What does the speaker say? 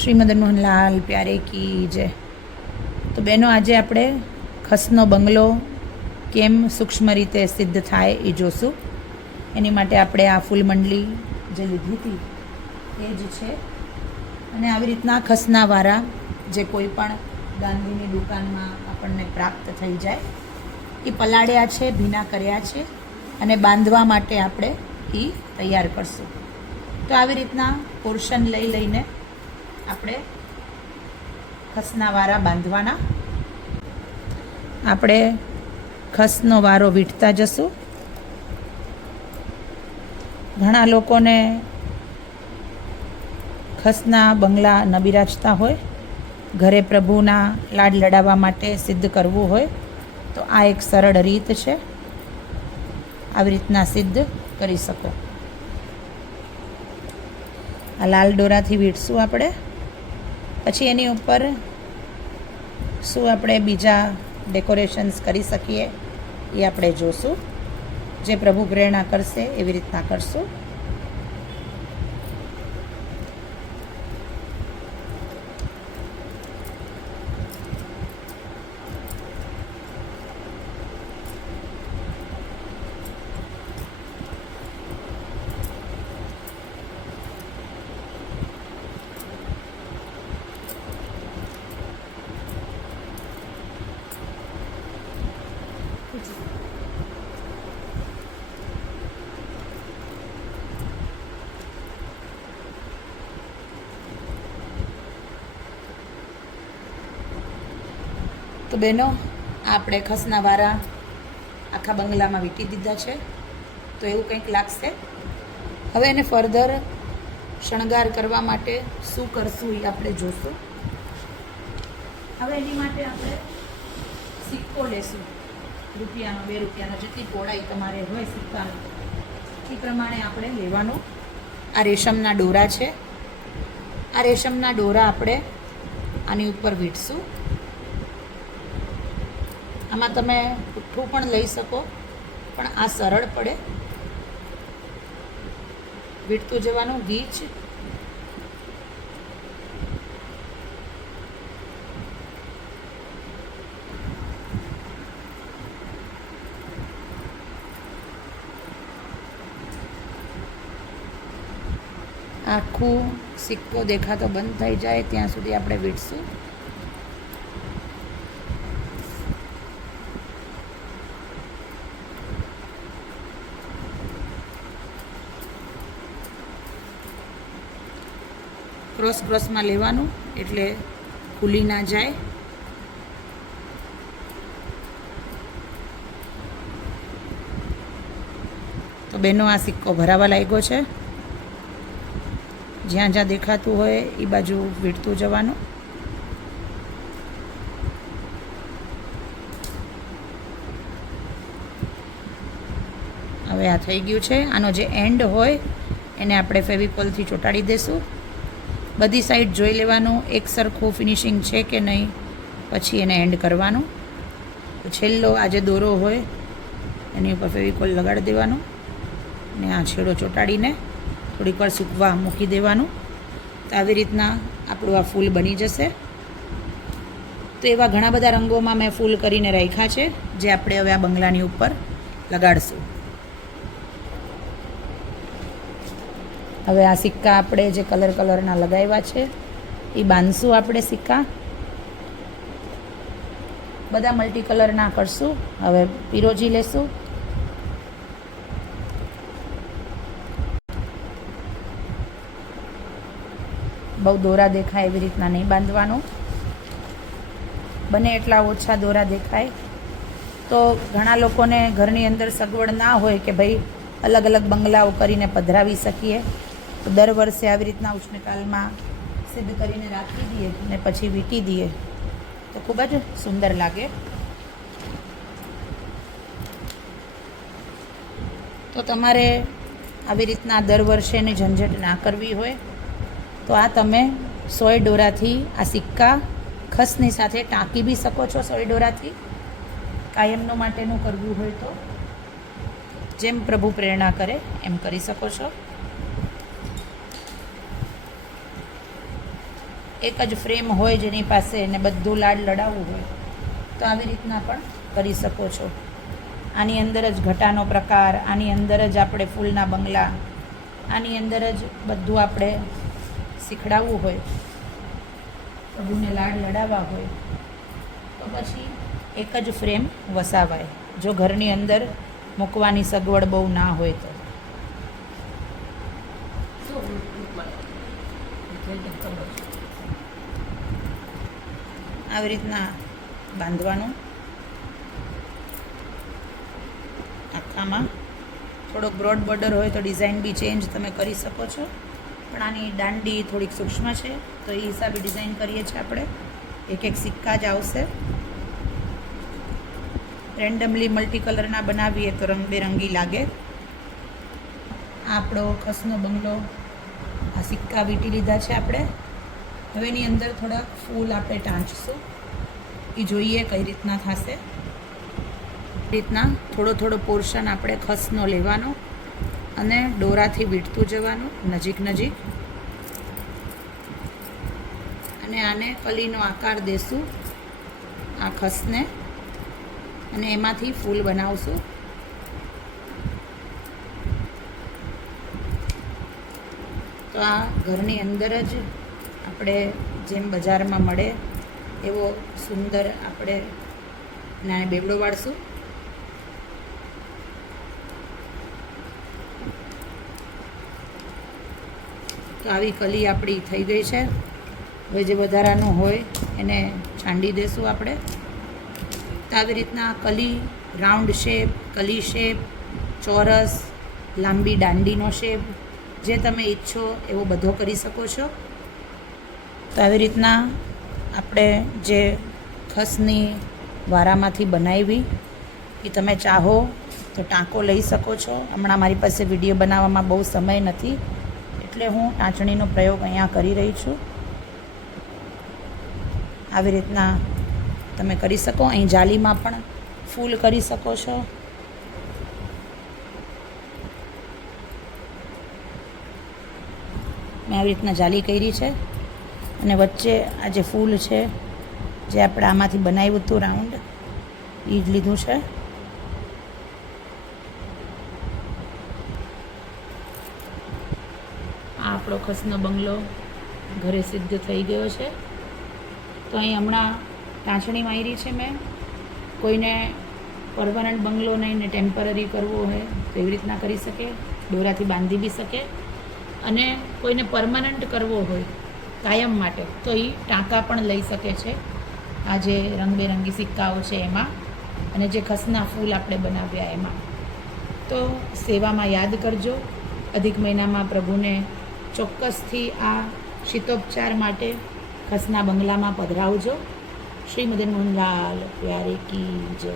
શ્રી મદન મોહનલાલ પ્યારે કી જય. તો બહેનો, આજે આપણે ખસનો બંગલો કેમ સૂક્ષ્મ રીતે સિદ્ધ થાય એ જોશું. એની માટે આપણે આ ફૂલમંડલી જે લીધી હતી એ જ છે. અને આવી રીતના ખસના વારા જે કોઈ પણ ગાંધીની દુકાનમાં આપણને પ્રાપ્ત થઈ જાય એ પલાળ્યા છે, ભીના કર્યા છે અને બાંધવા માટે આપણે એ તૈયાર કરશું. તો આવી રીતના પોર્શન લઈને આપણે ખસના વારા બાંધવાના. આપણે ખસનો વારો વીંટતા જશું. ઘણા લોકોને ખસના બંગલા ન બિરાજતા હોય, ઘરે પ્રભુના લાડ લડાવવા માટે સિદ્ધ કરવું હોય તો આ એક સરળ રીત છે. આવી રીતના સિદ્ધ કરી શકો. આ લાલ દોરાથી વીંટશું આપણે. પછી એની ઉપર શું આપણે બીજા ડેકોરેશન્સ કરી શકીએ એ આપણે જોશું. જે પ્રભુ પ્રેરણા કરશે એવી રીતના કરશું. તો બહેનો, આપણે ખસના વારા આખા બંગલામાં વીંટી દીધા છે. તો એવું કંઈક લાગશે. હવે એને ફર્ધર શણગાર કરવા માટે શું કરશું એ આપણે જોશું. હવે એની માટે આપણે સિક્કો લેશું. રૂપિયાનો, 2 રૂપિયાનો, જેટલી પહોળાઈ તમારે હોય સિક્કાનો એ પ્રમાણે આપણે લેવાનો. આ રેશમના દોરા છે. આ રેશમના દોરા આપણે આની ઉપર વીંટશું. આમાં તમે પુઠ્ઠું પણ લઈ શકો, પણ આ સરળ પડે. વીંટતું જવાનું ગીચ. આખું સિક્કો દેખાતો બંધ થઈ જાય ત્યાં સુધી આપણે વીંટશું. ક્રોસમાં લેવાનું એટલે ખુલી ના જાય. તો બેનો, આ સિક્કો ભરાવા લાગ્યો છે. જ્યાં જ્યાં દેખાતું હોય એ બાજુ વીંટતું જવાનું. હવે આ થઈ ગયું છે. આનો જે એન્ડ હોય એને આપણે ફેવિકોલથી ચોંટાડી દઈશું. બધી સાઈડ જોઈ લેવાનું એક સરખું ફિનિશિંગ છે કે નહીં, પછી એને એન્ડ કરવાનું. તો છેલ્લો આ જે દોરો હોય એની ઉપર ફેવિકોલ લગાડી દેવાનું ને આ છેડો ચોંટાડીને થોડીક વાર સૂકવા મૂકી દેવાનું. તો આવી રીતના આપણું આ ફૂલ બની જશે. તો એવા ઘણા બધા રંગોમાં મેં ફૂલ કરીને રાખ્યા છે, જે આપણે હવે આ બંગલાની ઉપર લગાડશું. હવે આ સિક્કા આપણે જે કલરના લગાવ્યા છે એ બાંધશું આપણે સિક્કા. બધા મલ્ટી કલરના કરશું. હવે પીરોજી લેશું. બહુ દોરા દેખાય એવી રીતના નહીં બાંધવાનું. બને એટલા ઓછા દોરા દેખાય. તો ઘણા લોકોને ઘરની અંદર સગવડ ના હોય કે ભાઈ અલગ અલગ બંગલાઓ કરીને પધરાવી શકીએ, તો દર વર્ષે આવી રીતના ઉષ્ણકાલમાં સિદ્ધ કરીને રાખી દઈએ અને પછી વીંટી દઈએ તો ખૂબ જ સુંદર લાગે. તો તમારે આવી રીતના દર વર્ષેની ઝંઝટ ના કરવી હોય તો આ તમે સોય દોરાથી આ સિક્કા ખસની સાથે ટાંકી બી શકો છો. સોય દોરાથી કાયમનો માટેનું કરવું હોય તો જેમ પ્રભુ પ્રેરણા કરે એમ કરી શકો છો. એક જ ફ્રેમ હોય જેની પાસે એને બધું લાડ લડાવવું હોય તો આવી રીતના પણ કરી શકો છો. આની અંદર જ ઘટાનો પ્રકાર, આની અંદર જ આપણે ફૂલના બંગલા, આની અંદર જ બધું આપણે શીખડાવવું હોય, પ્રભુને લાડ લડાવવા હોય તો પછી એક જ ફ્રેમ વસાવાય, જો ઘરની અંદર મૂકવાની સગવડ બહુ ના હોય તો. આવી રીતના બાંધવાનું આખામાં. થોડોક બ્રોડ બોર્ડર હોય તો ડિઝાઇન બી ચેન્જ તમે કરી શકો છો, પણ આની દાંડી થોડીક સૂક્ષ્મ છે તો એ હિસાબે ડિઝાઇન કરીએ છીએ આપણે. એક એક સિક્કા જ આવશે. રેન્ડમલી મલ્ટી કલરના બનાવીએ તો રંગબેરંગી લાગે. આ આપણો ખસનો બંગલો, આ સિક્કા વીંટી લીધા છે આપણે. હવે એની અંદર થોડાક ફૂલ આપણે ટાંચશું, એ જોઈએ કઈ રીતના થશે. રીતના થોડો થોડો પોર્શન આપણે ખસનો લેવાનો અને દોરાથી વીંટતું જવાનું નજીક નજીક, અને આને કલીનો આકાર દેશું આ ખસને, અને એમાંથી ફૂલ બનાવશું. તો આ ઘરની અંદર જ આપણે જેમ બજારમાં મળે એવો સુંદર આપણે નાનો બેવડો વાળશું. તો આવી કલી આપણી થઈ ગઈ છે. હવે જે વધારાનું હોય એને છાંડી દેશું આપણે. તો આવી રીતના કલી, રાઉન્ડ શેપ, કલી શેપ, ચોરસ, લાંબી દાંડીનો શેપ, જે તમે ઈચ્છો એવો બધો કરી શકો છો. તો આવી રીતના આપણે જે ખસની વારામાંથી બનાવી એ તમે ચાહો તો ટાંકો લઈ શકો છો. હમણાં મારી પાસે વિડીયો બનાવવામાં બહુ સમય નથી એટલે હું ટાંચણીનો પ્રયોગ અહીંયા કરી રહી છું. આવી રીતના તમે કરી શકો. અહીં જાલીમાં પણ ફૂલ કરી શકો છો. મેં આવી રીતના જાલી કરી છે અને વચ્ચે આ જે ફૂલ છે જે આપણે આમાંથી બનાવ્યું હતું રાઉન્ડ, એ જ લીધું છે. આ આપણો ખસનો બંગલો ઘરે સિદ્ધ થઈ ગયો છે. તો અહીં હમણાં ટાંચણી મારી છે મેં. કોઈને પરમનન્ટ બંગલો નહીં ને ટેમ્પરરી કરવો હોય તો એવી રીતના કરી શકે, દોરાથી બાંધી બી શકે. અને કોઈને પરમનન્ટ કરવો હોય કાયમ માટે તો એ ટાંકા પણ લઈ શકે છે. આ જે રંગબેરંગી સિક્કાઓ છે એમાં, અને જે ખસના ફૂલ આપણે બનાવ્યા એમાં. તો સેવામાં યાદ કરજો, અધિક મહિનામાં પ્રભુને ચોક્કસથી આ શીતોપચાર માટે ખસના બંગલામાં પધરાવજો. શ્રી મદન મોહનલાલ પ્યારે કી જય.